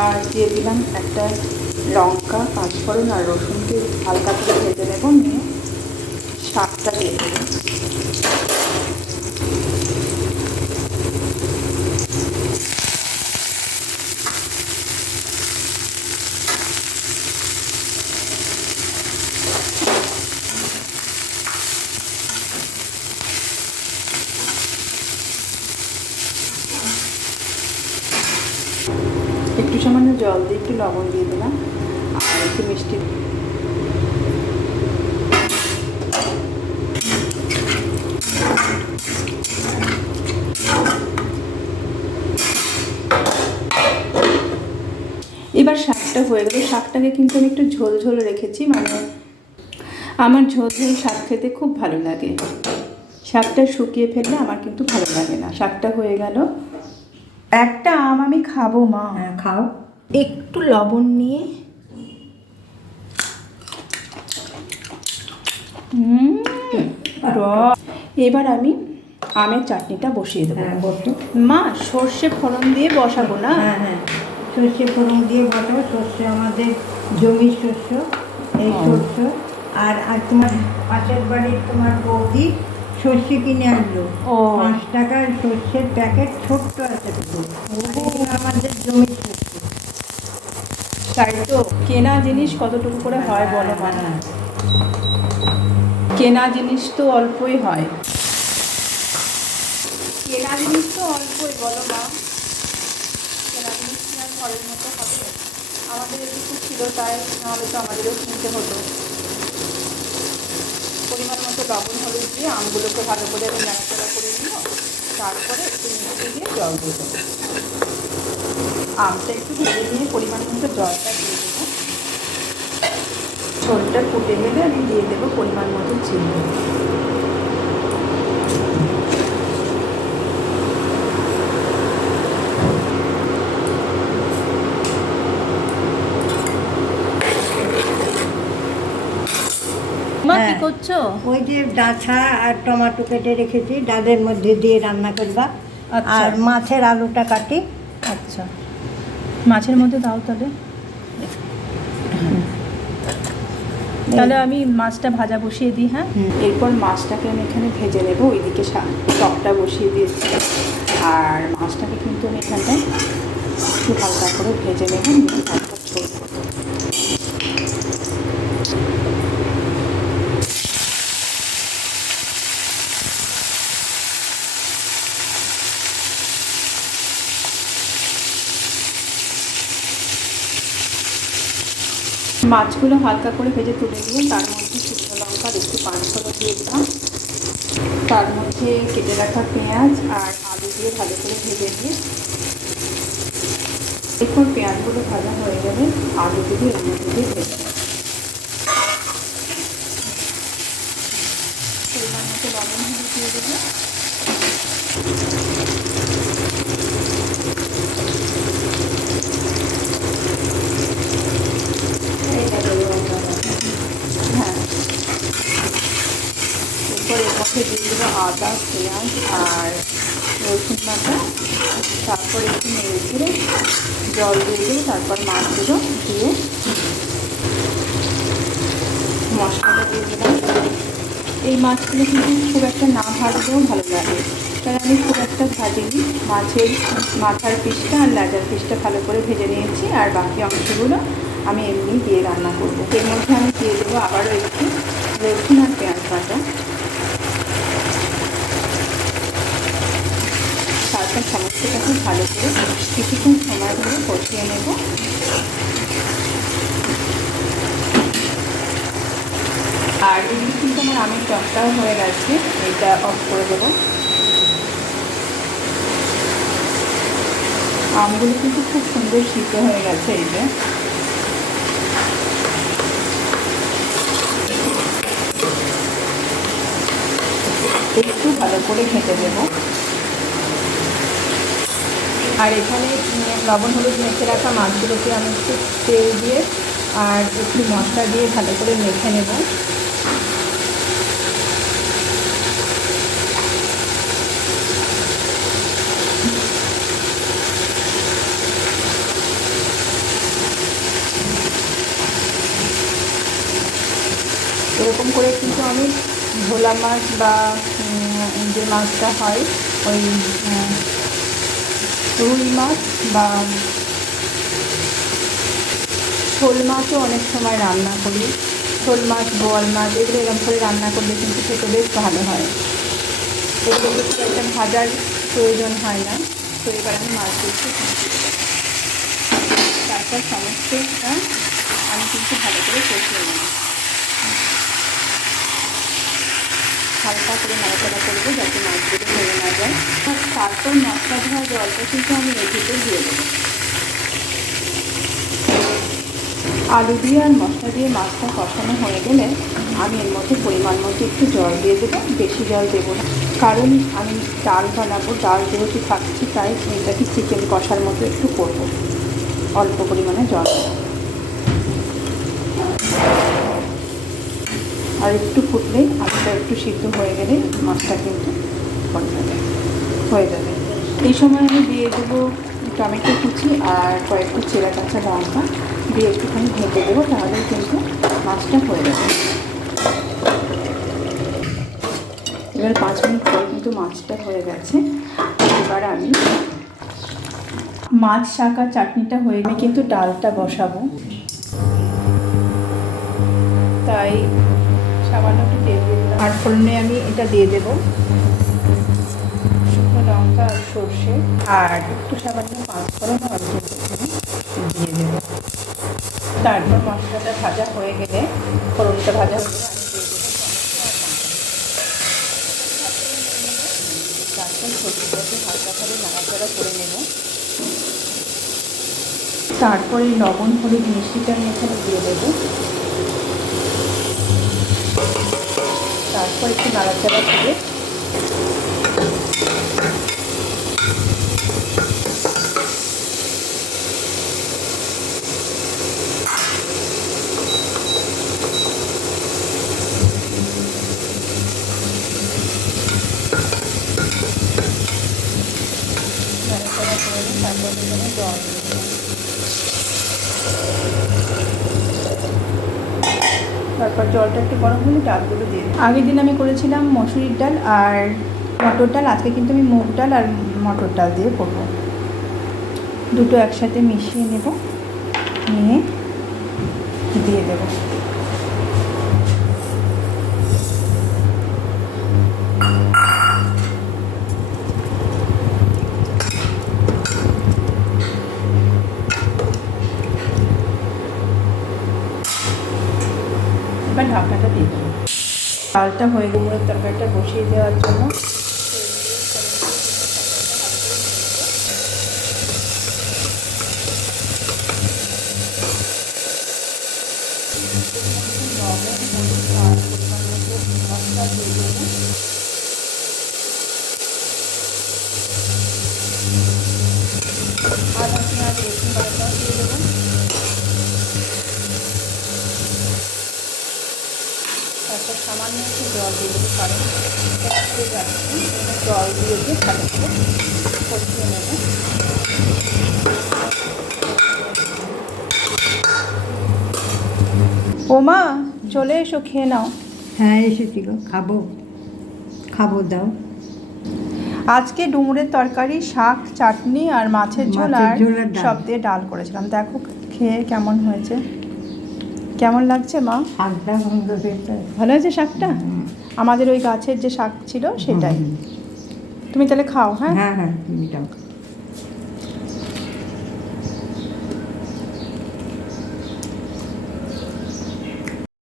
আর দিয়ে দিলাম একটা লঙ্কা, পাঁচফোড়ন আর রসুনকে হালকা করে ভেজে নেব, নিয়ে শাকটা দিয়ে দেবো। একটু সামান্য জল দিয়ে একটু লবণ দিয়ে দিলাম আর একটু মিষ্টি। এবার শাকটা হয়ে গেল। শাকটাকে কিন্তু আমি একটু ঝোল ঝোল রেখেছি, মানে আমার ঝোল ঝোল শাক খেতে খুব ভালো লাগে। শাকটা শুকিয়ে ফেললে আমার কিন্তু ভালো লাগে না। শাকটা হয়ে গেল। একটা আম আমি খাবো মা। হ্যাঁ খাও। একটু লবণ নিয়ে এবার আমি আমের চাটনিটা বসিয়ে দেবো। হ্যাঁ বসো মা, সর্ষে ফোড়ন দিয়ে বসাবো না? হ্যাঁ হ্যাঁ, সর্ষে ফোড়ন দিয়ে বসাবো। সর্ষে আমাদের জমির শস্য, এই শস্য। আর তোমার পাশের বাড়ির তোমার বৌদি সর্ষে কিনে আনলো, 5 টাকার সর্ষের প্যাকেট ছোট্ট আছে দুটো। আমাদের জমির শস্য। তাই তো, কেনা জিনিস কতটুকু করে হয় বলো মা? কেনা জিনিস তো অল্পই হয়। কেনা জিনিস তো অল্পই বলো মা। কেনা জিনিস কি আর ঘরের মতো হবে? আমাদের এদিকে ছিল তাই, নাহলে তো আমাদেরও কিনতে হতো। পরিমাণ মতো লবণ হলুদ দিয়ে আমগুলোকে ভালো করে আমি নাড়াচাড়া করে নিব, তারপরে একটু মিষ্টি দিয়ে জল দিয়ে দেবো। আমটা একটু ভেজে নিয়ে পরিমাণ মতো জলটা দিয়ে দেবো। ঝোলটা ফুটে গেলে আমি দিয়ে দেবো পরিমাণ মতো চিনি। মা কি করছো? ওই যে ডাঁছা আর টমেটো কেটে রেখেছি, ডালের মধ্যে দিয়ে রান্না করবা। আচ্ছা। আর মাছের আলুটা কাটি। আচ্ছা, মাছের মধ্যে দাও তাহলে। তাহলে আমি মাছটা ভাজা বসিয়ে দিই। হ্যাঁ, এরপর মাছটাকে আমি এখানে ভেজে নেব। ওইদিকে টকটা বসিয়ে দিয়েছি, আর মাছটাকে কিন্তু আমি এখানটায় একটু হালকা করে ভেজে নেব, হালকা ছোট। মাছগুলো হালকা করে ভেজে তুলে নিয়ে তার মধ্যে শুকনো লঙ্কা আর একটু পাঁচফোড়ন দিয়ে দিলাম। তার মধ্যে কেটে রাখা পেঁয়াজ আর আলু দিয়ে ভালো করে ভেজে নিয়ে, এরপর পেঁয়াজগুলো ভাজা হয়ে গেলে আলুগুলো এর মধ্যে দিয়ে ভেজে নেব। পরিমাণ মতো লবণ হলুদ দিয়ে দেবো। হ্যাঁ, এরপর এর মধ্যে দিয়ে দেবো আদা, পেঁয়াজ আর রসুন বাটা। তারপর একটু নেড়ে চেড়ে জল দিয়ে দেবো। তারপর মাছগুলো দিয়ে মশলাটা দিয়ে দিলাম। এই মাছগুলো কিন্তু খুব একটা না ভাজলেও ভালো লাগে, তাই আমি খুব একটা ভাজিনি। মাছের মাথার পিসটা আর লেজার পিসটা ভালো করে ভেজে নিয়েছি, আর বাকি অংশগুলো আমি এমনি দিয়ে রান্না করবো। এর মধ্যে আমি দিয়ে দেবো আবারও একটু রসুন আর পেঁয়াজ বাটা। তারপর সমস্তটাকে ভালো করে কিছুক্ষণ সময় ধরে কষিয়ে নেব। আর এদিকে কিন্তু আমার আমের টকটাও হয়ে গেছে, এটা অফ করে দেবো। আমগুলো কিন্তু খুব সুন্দর সিদ্ধ হয়ে গেছে। এই যে একটু ভালো করে ঘেঁটে দেবো। আর এখানে লবণ হলুদ মেখে রাখা মাছগুলোকে আমি একটু তেল দিয়ে আর একটু মশলা দিয়ে ভালো করে মেখে নেব। ভোলা মাছ বা যে মাছটা হয় ওই রুই মাছ বা শোল মাছও অনেক সময় রান্না করি। শোল মাছ, বোয়াল মাছ এগুলো এরকম করে রান্না করলে কিন্তু খেতে বেশ ভালো হয়। এগুলো খুব একটা ভাজার প্রয়োজন হয় না। তো এবার আমি মাছগুলো কমিয়ে দেবো। তারপর সমস্তটা আমি কিন্তু ভালো করে কষিয়ে নেব। হালকা করে নাড়াচাড়া করবো যাতে মাছগুলো ভেঙে না যায়। আর তারপর মশলা ধোয়া জলটা কিন্তু আমি এর ভিতরে দিয়ে দেবো। আলু দিয়ে আর মশলা দিয়ে মাছটা কষানো হয়ে গেলে আমি এর মধ্যে পরিমাণ মতো একটু জল দিয়ে দেবো। বেশি জল দেবো না, কারণ আমি ডাল বানাবো। ডাল যেহেতু থাকছি তাই এটাকে চিকেন কষার মতো একটু করবো। অল্প পরিমাণে জল আর একটু ফুটলেই আলুটা একটু সিদ্ধ হয়ে গেলেই মাছটা কিন্তু হয়ে যাবে। এই সময় আমি দিয়ে দেবো টমেটো কুচি আর কয়েকটা চেরা কাঁচা লঙ্কা দিয়ে একটুখানি ঢেকে দেবো, তাহলে কিন্তু মাছটা হয়ে যাবে। এবার 5 মিনিট পর কিন্তু মাছটা হয়ে গেছে। এবার আমি মাছ শাক আর চাটনিটা হয়ে আমি কিন্তু ডালটা বসাবো, তাই সামান্য একটু তেল দিয়ে দিলাম। আর ফোড়নে আমি এটা দিয়ে দেবো শুকনো লঙ্কা আর সর্ষে আর একটু সামান্য পাঁচফোড়ন অল্প দিয়ে দেবো। তারপর মশলাটা ভাজা হয়ে গেলে, ফোড়নটা ভাজা হয়ে গেলে আমি দিয়ে দেবো তারপর সবজিটাকে হালকাভাবে নাড়াচাড়া করে নেব। তারপর এই লবণ হলুদ মিষ্টিটা আমি এখানে দিয়ে দেবো। তারপর একটু নাড়াচাড়া করে তারপর এখানে জল দিয়ে দেবো। তারপর জলটা একটু গরম হলে ডালগুলো দিয়ে দেবো। আগের দিন আমি করেছিলাম মসুরির ডাল আর মটর ডাল, আজকে কিন্তু আমি মুগ ডাল আর মটর ডাল দিয়ে করবো। দুটো একসাথে মিশিয়ে নেব, নিয়ে দিয়ে দেবো। এবার ঢাকনাটা দিয়ে দেবো। ডালটা হয়ে গেলে তরকারিটা বসিয়ে দেওয়ার জন্য মশলা দিয়ে দেবো। আদা পেঁয়াজ রসুন বাটাটাও দিয়ে দেবো। তারপর সামান্য একটু জল দিয়ে দেবো, কারণ ফুটে যাচ্ছে। জল দিয়ে দিয়ে ভালো করে কষিয়ে নেব। ও মা, চলে এসো, খেয়ে নাও। হ্যাঁ এসেছি গো, খাবো খাবো দাও। আজকে ডুমুরের তরকারি, শাক, চাটনি আর মাছের ঝোল আর ডাল। সব দিয়ে ডাল করেছিলাম। দেখো খেয়ে কেমন হয়েছে, কেমন লাগছে মা? শাকটা সুন্দর হয়েছে। ভালো হয়েছে শাকটা? আমাদের ওই গাছের যে শাক ছিল সেটাই। তুমি তাহলে খাও। হ্যাঁ হ্যাঁ হ্যাঁ তুমি দাও।